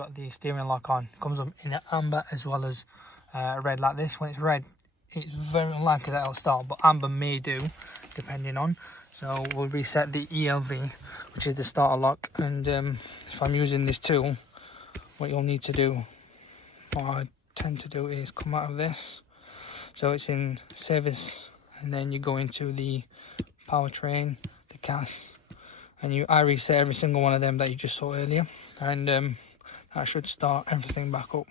got the steering lock on. It comes up in amber as well as red like this. When it's red, it's very unlikely that it'll start, but amber may do, depending on. So we'll reset the ELV, which is the starter lock. And if I'm using this tool, what you'll need to do, what I tend to do, is come out of this. So it's in service, and then you go into the powertrain, the CAS, and I reset every single one of them that you just saw earlier, and that should start everything back up.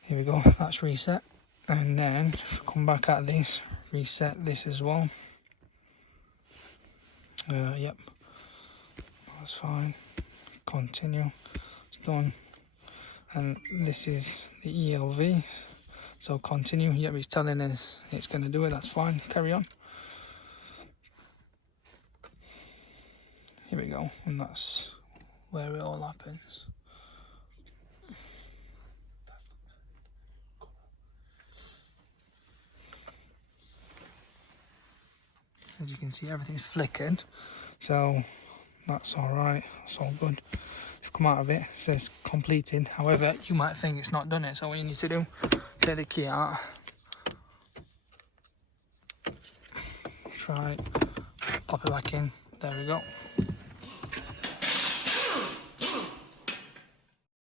Here we go, that's reset. And then if I come back at this, reset this as well. Yep, that's fine. Continue, it's done. And this is the ELV, so continue. Yep, it's telling us it's going to do it, that's fine, carry on. Here we go, and that's where it all happens. As you can see, everything's flickered, so that's all right, that's all good. If you come out of it, it says completed. However, you might think it's not done it, so what you need to do, take the key out, try, pop it back in, there we go.